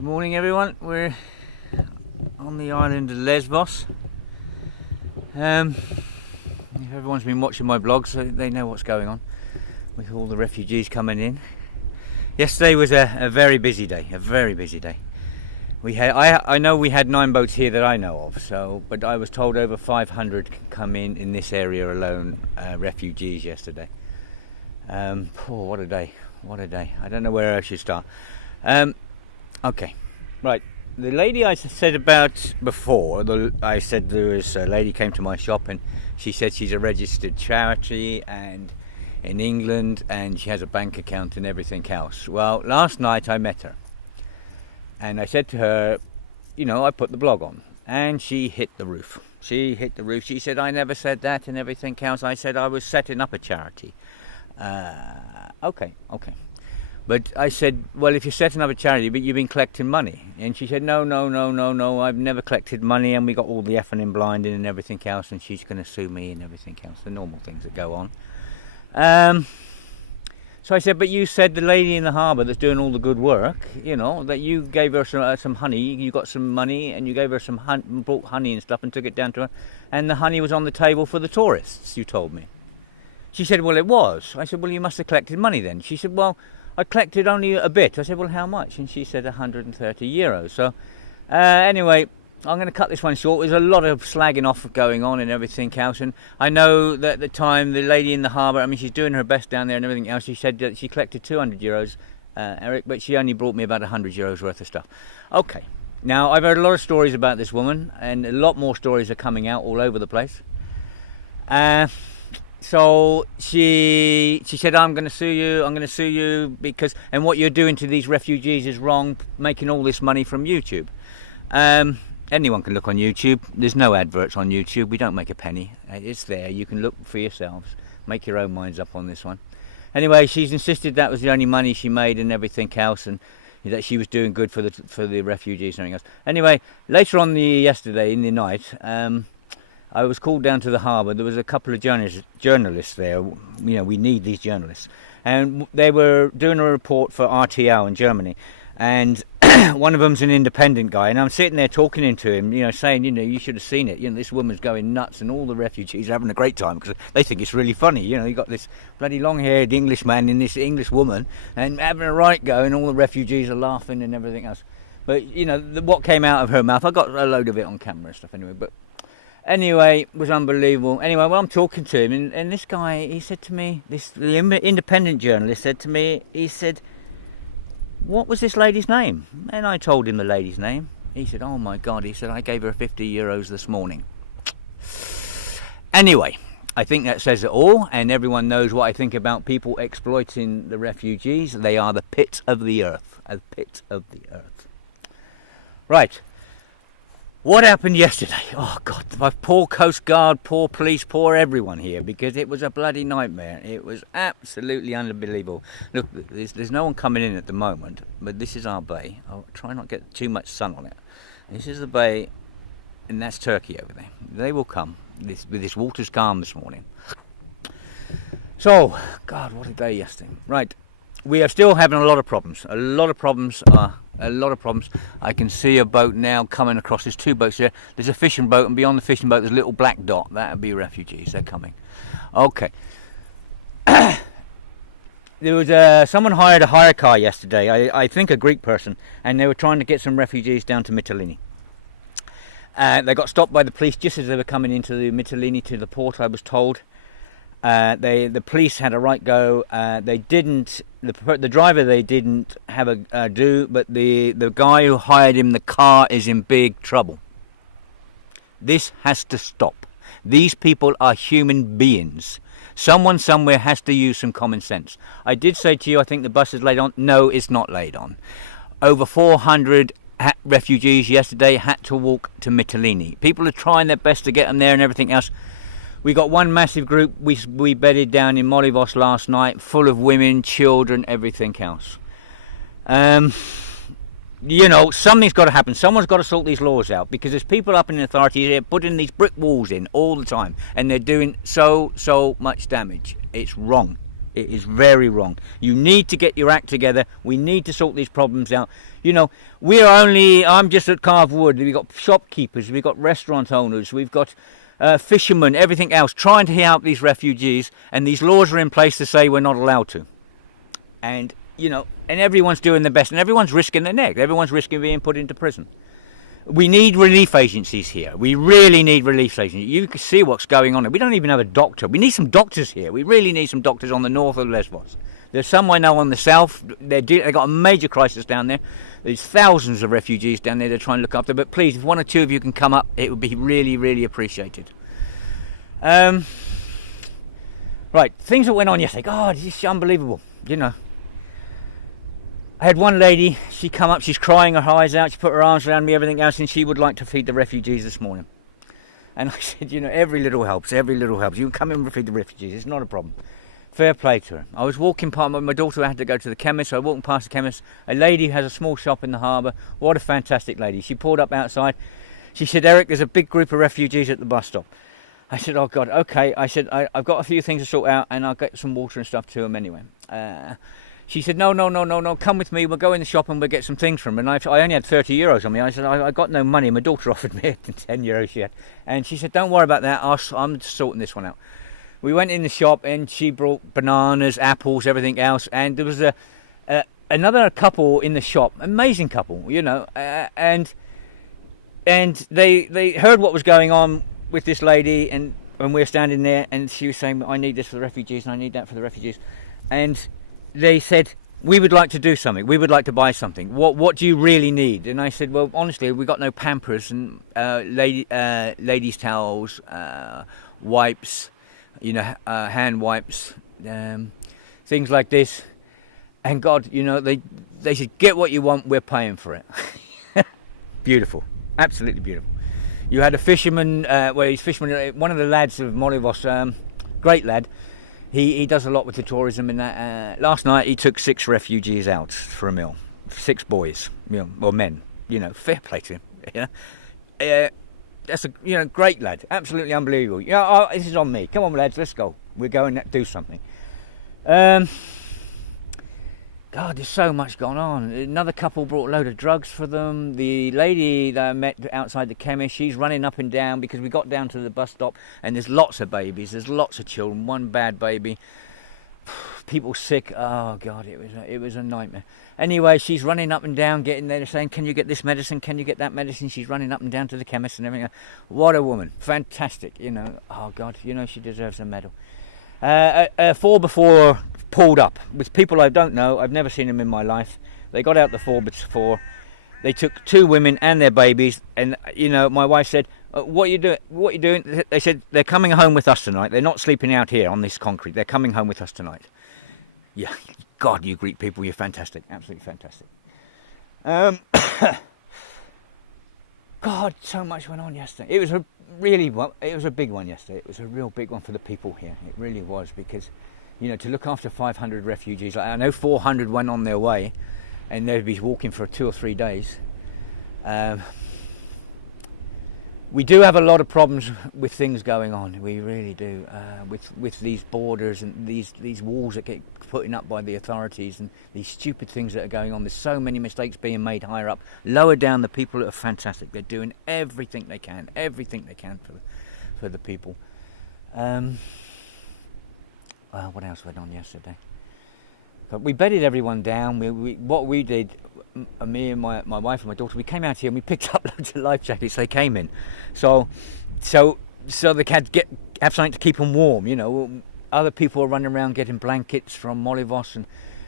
Good morning, everyone. We're on the island of Lesbos. If everyone's been watching my blog, so they know what's going on with all the refugees coming in. Yesterday was a very busy day. I know we had 9 boats here that I know of. But I was told over 500 can come in this area alone, refugees yesterday. What a day! I don't know where I should start. Okay, right. The lady I said about before, I said there was a lady came to my shop and she said she's a registered charity and in England and she has a bank account and everything else. Well, last night I met her and I said to her, I put the blog on and she hit the roof. She said, I never said that and everything else. I said I was setting up a charity. Okay. But I said, well, if you're setting up a charity, but you've been collecting money. And she said, no, I've never collected money, and we got all the effing and blinding and everything else, and she's going to sue me and everything else, the normal things that go on. So I said, but you said the lady in the harbour that's doing all the good work, that you gave her some honey, you got some money, and you gave her brought honey and stuff and took it down to her, and the honey was on the table for the tourists, you told me. She said, well, it was. I said, well, you must have collected money then. She said, well, I collected only a bit. I said, well, how much? And she said 130 euros. So anyway, I'm going to cut this one short. There's a lot of slagging off going on and everything else. And I know that at the time, the lady in the harbour, she's doing her best down there and everything else. She said that she collected 200 euros, Eric, but she only brought me about 100 euros worth of stuff. Okay. Now, I've heard a lot of stories about this woman, and a lot more stories are coming out all over the place. So she said, I'm going to sue you because, and what you're doing to these refugees is wrong, making all this money from YouTube. Anyone can look on YouTube. There's no adverts on YouTube. We don't make a penny. It's there. You can look for yourselves. Make your own minds up on this one. Anyway, she's insisted that was the only money she made and everything else, and that she was doing good for the refugees and everything else. Anyway, later on yesterday in the night, I was called down to the harbour. There was a couple of journalists there. We need these journalists. And they were doing a report for RTL in Germany. And one of them's an independent guy. And I'm sitting there talking to him, saying, you should have seen it. This woman's going nuts and all the refugees are having a great time because they think it's really funny. You got this bloody long-haired Englishman and this English woman and having a right go and all the refugees are laughing and everything else. But, what came out of her mouth, I got a load of it on camera and stuff anyway, but anyway, it was unbelievable. Anyway, I'm talking to him, and this guy, he said to me, the independent journalist said to me, he said, what was this lady's name? And I told him the lady's name. He said, oh my God, he said, I gave her 50 euros this morning. Anyway, I think that says it all, and everyone knows what I think about people exploiting the refugees. They are the pit of the earth, a pit of the earth. Right. What happened yesterday? Oh God, my poor Coast Guard, poor police, poor everyone here, because it was a bloody nightmare. It was absolutely unbelievable. Look, there's no one coming in at the moment, but this is our bay. I'll try not to get too much sun on it. This is the bay, and that's Turkey over there. They will come. This water's calm this morning. So, God, what a day yesterday. Right, we are still having a lot of problems. A lot of problems. I can see a boat now coming across. There's 2 boats here. There's a fishing boat, and beyond the fishing boat there's a little black dot. That would be refugees. They're coming. Okay. There was someone hired a hire car yesterday. I think a Greek person, and they were trying to get some refugees down to Mytilene. They got stopped by the police just as they were coming into the Mytilene to the port, I was told. The police had a right go. They didn't. The driver they didn't have a do, but the guy who hired him the car is in big trouble. This has to stop. These people are human beings. Someone somewhere has to use some common sense. I did say to you, I think the bus is laid on. No, it's not laid on. Over 400 refugees yesterday had to walk to Mytilene. People are trying their best to get them there and everything else. We got one massive group we bedded down in Molivos last night, full of women, children, everything else. Something's got to happen. Someone's got to sort these laws out, because there's people up in the authorities here putting these brick walls in all the time, and they're doing so much damage. It's wrong. It is very wrong. You need to get your act together. We need to sort these problems out. You know, I'm just at Carve Wood. We've got shopkeepers, we've got restaurant owners, we've got fishermen, everything else, trying to help these refugees, and these laws are in place to say we're not allowed to. And, you know, and everyone's doing their best, and everyone's risking their neck. Everyone's risking being put into prison. We need relief agencies here. We really need relief agencies. You can see what's going on. We don't even have a doctor. We need some doctors here. We really need some doctors on the north of Lesbos. There's some I know on the south. They've got a major crisis down there. There's thousands of refugees down there they're trying to look after. But please, if one or two of you can come up, it would be really, really appreciated. Right, things that went on yesterday. God, it's just unbelievable, you know. I had one lady, she come up, she's crying her eyes out, she put her arms around me, everything else, and she would like to feed the refugees this morning. And I said, you know, every little helps, every little helps. You can come in and feed the refugees, it's not a problem. Fair play to her. I was walking past, my daughter had to go to the chemist, so I walked past the chemist. A lady who has a small shop in the harbour. What a fantastic lady. She pulled up outside. She said, Eric, there's a big group of refugees at the bus stop. I said, oh God, okay. I said, I've got a few things to sort out, and I'll get some water and stuff to them anyway. She said, no, come with me, we'll go in the shop and we'll get some things from them. And I only had 30 euros on me. I said, I got no money. My daughter offered me 10 euros she had. And she said, don't worry about that, I'm sorting this one out. We went in the shop and she brought bananas, apples, everything else. And there was another couple in the shop, amazing couple, you know. And they heard what was going on with this lady, and when we were standing there, and she was saying, I need this for the refugees and I need that for the refugees. And they said, we would like to do something, we would like to buy something. What do you really need? And I said, well, honestly, we got no Pampers and ladies' towels, wipes, you know, hand wipes, things like this. And God, you know, they said, get what you want, we're paying for it. Beautiful, absolutely beautiful. You had a fisherman, one of the lads of Molivos, great lad. He does a lot with the tourism and that. Last night he took 6 refugees out for a meal. 6 boys, you know, or men. You know, fair play to him. You know? That's a great lad. Absolutely unbelievable. You know, this is on me. Come on, lads, let's go. We're going to do something. God, there's so much going on. Another couple brought a load of drugs for them. The lady that I met outside the chemist, she's running up and down because we got down to the bus stop and there's lots of babies, there's lots of children, one bad baby, people sick. Oh God, it was a nightmare. Anyway, she's running up and down, getting there, saying, can you get this medicine, can you get that medicine? She's running up and down to the chemist and everything. What a woman, fantastic, you know. Oh God, you know, she deserves a medal. 4x4 pulled up with people I don't know. I've never seen them in my life. They got out the 4x4. They took 2 women and their babies, and you know, my wife said, what are you doing? What are you doing? They said, they're coming home with us tonight. They're not sleeping out here on this concrete. They're coming home with us tonight. Yeah, God, you Greek people, you're fantastic, absolutely fantastic. God, so much went on yesterday. It was a big one yesterday. It was a real big one for the people here. It really was, because, you know, to look after 500 refugees, I know 400 went on their way, and they'd be walking for 2 or 3 days. We do have a lot of problems with things going on. We really do, with these borders and these walls that get putting up by the authorities and these stupid things that are going on. There's so many mistakes being made higher up. Lower down, the people are fantastic. They're doing everything they can for the people. Well, what else went on yesterday? But we bedded everyone down. What we did, me and my wife and my daughter, we came out here and we picked up loads of life jackets. They came in, so they had have something to keep them warm. You know, other people are running around getting blankets from Molivos and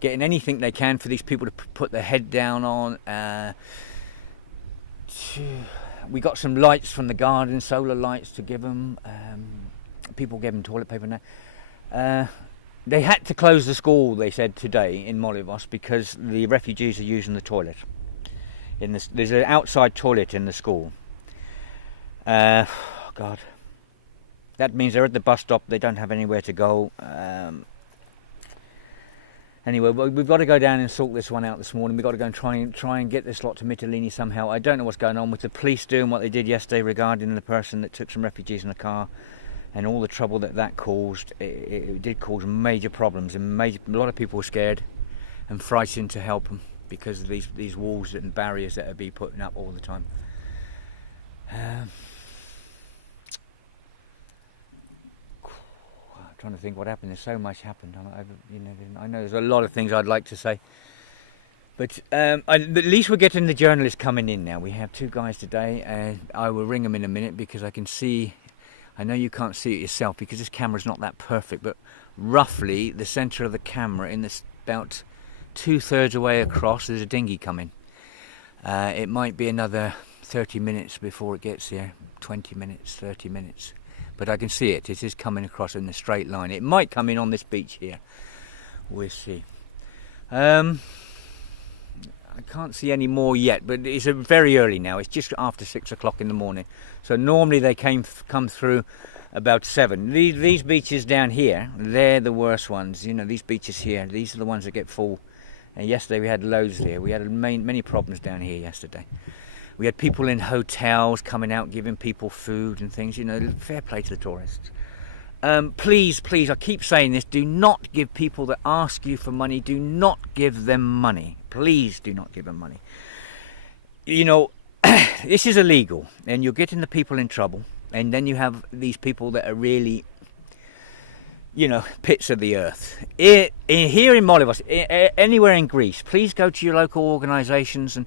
getting anything they can for these people to put their head down on. We got some lights from the garden, solar lights to give them. People gave them toilet paper and that. They had to close the school, they said today in Molivos, because the refugees are using the toilet. There's an outside toilet in the school. God. That means they're at the bus stop, they don't have anywhere to go. Anyway, we've got to go down and sort this one out this morning. We've got to go and try and get this lot to Mytilene somehow. I don't know what's going on with the police doing what they did yesterday regarding the person that took some refugees in a car. and all the trouble that caused, it did cause major problems, and a lot of people were scared and frightened to help them because of these walls and barriers that are being put up all the time. I'm trying to think what happened. There's so much happened. I know there's a lot of things I'd like to say, but at least we're getting the journalists coming in now. We have 2 guys today, and I will ring them in a minute because I can see. I know you can't see it yourself because this camera's not that perfect, but roughly the centre of the camera, in this about 2/3 away across, there's a dinghy coming. It might be another 30 minutes before it gets here, 20 minutes, 30 minutes. But I can see it. It is coming across in a straight line. It might come in on this beach here. We'll see. I can't see any more yet, but it's very early now. It's just after 6 o'clock in the morning. So normally they come through about 7. These beaches down here, they're the worst ones. You know, these beaches here, these are the ones that get full. And yesterday we had loads there. We had many problems down here yesterday. We had people in hotels coming out giving people food and things. You know, fair play to the tourists. Please, I keep saying this, do not give people that ask you for money, do not give them money. Please do not give them money. You know, this is illegal, and you're getting the people in trouble, and then you have these people that are really, you know, pits of the earth. Here in Molivos, anywhere in Greece, please go to your local organisations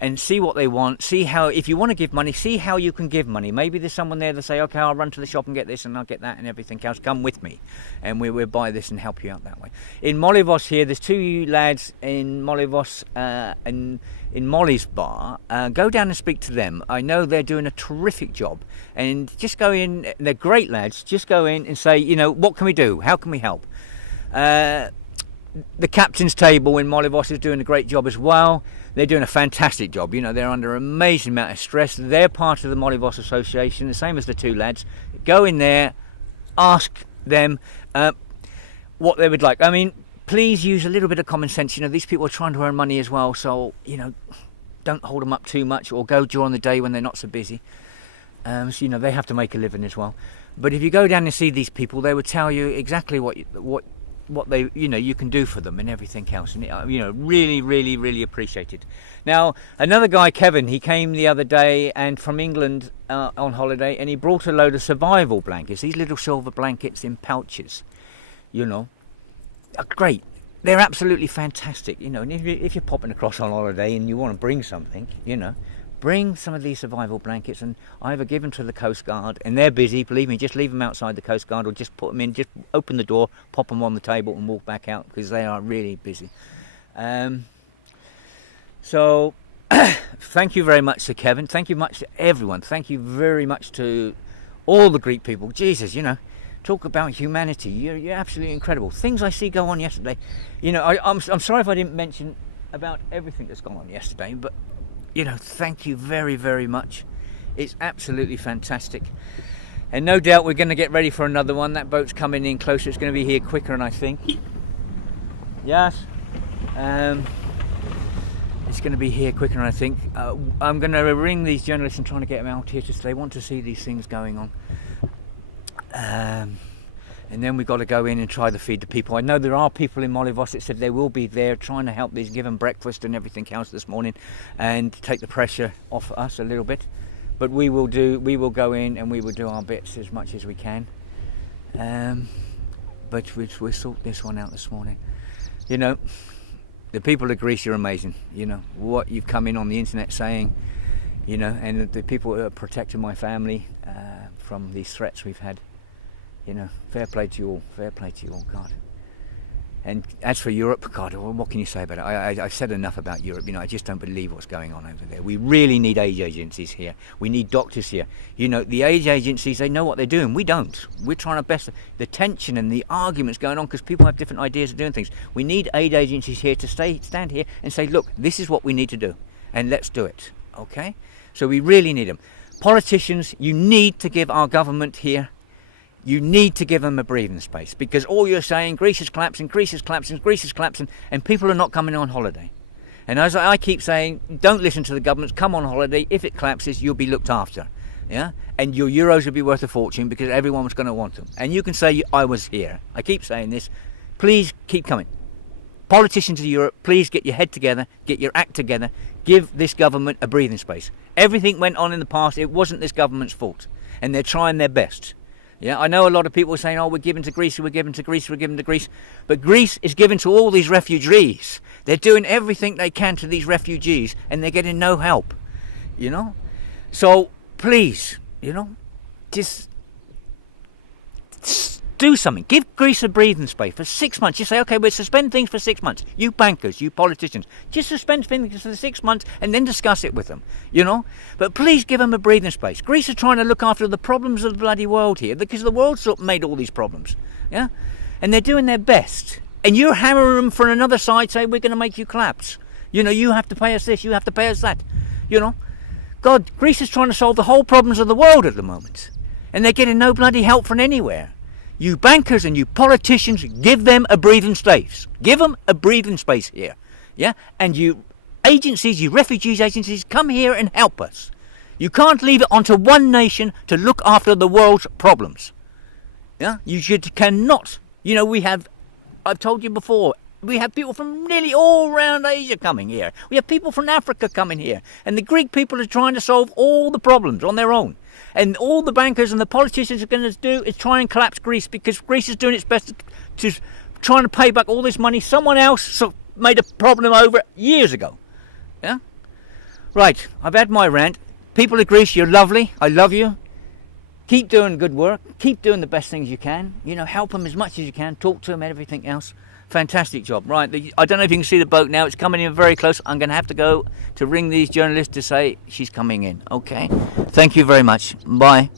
and see what they want. See how, if you want to give money, see how you can give money. Maybe there's someone there that say, okay, I'll run to the shop and get this and I'll get that and everything else. Come with me and we'll buy this and help you out that way. In Molivos here, there's 2 lads in Molivos and in Molly's bar. Go down and speak to them. I know they're doing a terrific job. And just go in, they're great lads. Just go in and say, you know, what can we do? How can we help? The captain's table in Molivos is doing a great job as well. They're doing a fantastic job. You know, they're under an amazing amount of stress. They're part of the Molivos Association, the same as the 2 lads. Go in there, ask them what they would like. I mean, please use a little bit of common sense. You know, these people are trying to earn money as well, so, you know, don't hold them up too much, or go during the day when they're not so busy. So, you know, they have to make a living as well. But if you go down and see these people, they would tell you exactly what they, you know, you can do for them and everything else, and you know, really appreciated. Now, another guy, Kevin, he came the other day and from England on holiday, and he brought a load of survival blankets, these little silver blankets in pouches, you know, great. They're absolutely fantastic, you know. And if you're popping across on holiday and you want to bring something, you know, bring some of these survival blankets and either give them to the Coast Guard, and they're busy, believe me, just leave them outside the Coast Guard, or just put them in, just open the door, pop them on the table and walk back out, because they are really busy. So thank you very much to Kevin, thank you much to everyone, thank you very much to all the Greek people. Jesus, you know, talk about humanity, you're absolutely incredible. Things I see go on yesterday, you know, I'm sorry if I didn't mention about everything that's gone on yesterday, but you know, thank you very much. It's absolutely fantastic. And no doubt we're going to get ready for another one. That boat's coming in closer. It's going to be here quicker, and I think. Yes. It's going to be here quicker, and I think. I'm going to ring these journalists and trying to get them out here because they want to see these things going on. And then we've got to go in and try to feed the people. I know there are people in Molivos that said they will be there trying to help these, give them breakfast and everything else this morning, and take the pressure off us a little bit. But we will go in and we will do our bits as much as we can. But we'll sort this one out this morning. You know, the people of Greece, you're amazing. You know, what you've come in on the internet saying, you know, and the people who are protecting my family from these threats we've had. You know, fair play to you all, God. And as for Europe, God, what can you say about it? I've said enough about Europe. You know, I just don't believe what's going on over there. We really need aid agencies here. We need doctors here. You know, the aid agencies, they know what they're doing. We don't. We're trying our best. The tension and the arguments going on because people have different ideas of doing things. We need aid agencies here to stand here and say, look, this is what we need to do, and let's do it, okay? So we really need them. Politicians, you need to give our government here, you need to give them a breathing space, because all you're saying, Greece is collapsing, and people are not coming on holiday. And as I keep saying, don't listen to the governments, come on holiday. If it collapses, you'll be looked after. Yeah, and your euros would be worth a fortune because everyone was going to want them. And you can say, I was here. I keep saying this. Please keep coming. Politicians of Europe, please get your head together, get your act together, give this government a breathing space. Everything went on in the past, it wasn't this government's fault. And they're trying their best. Yeah, I know a lot of people are saying, oh, we're giving to Greece, we're giving to Greece, we're giving to Greece. But Greece is giving to all these refugees. They're doing everything they can to these refugees and they're getting no help. You know? So, please, you know, just do something. Give Greece a breathing space for 6 months. You say, okay, we'll suspend things for 6 months. You bankers, you politicians, just suspend things for 6 months and then discuss it with them, you know. But please give them a breathing space. Greece is trying to look after the problems of the bloody world here because the world's made all these problems, yeah. And they're doing their best. And you're hammering them from another side, saying we're going to make you collapse. You know, you have to pay us this, you have to pay us that, you know. God, Greece is trying to solve the whole problems of the world at the moment. And they're getting no bloody help from anywhere. You bankers and you politicians, give them a breathing space. Give them a breathing space here. Yeah? And you agencies, you refugees agencies, come here and help us. You can't leave it onto one nation to look after the world's problems. Yeah? Cannot. You know, I've told you before, we have people from nearly all around Asia coming here. We have people from Africa coming here. And the Greek people are trying to solve all the problems on their own. And all the bankers and the politicians are going to do is try and collapse Greece because Greece is doing its best to trying to pay back all this money someone else made a problem over years ago. Yeah? Right, I've had my rant. People of Greece, you're lovely. I love you. Keep doing good work. Keep doing the best things you can. You know, help them as much as you can. Talk to them and everything else. Fantastic job. Right, I don't know if you can see the boat now. It's coming in very close. I'm going to have to go to ring these journalists to say she's coming in. Okay. Thank you very much. Bye.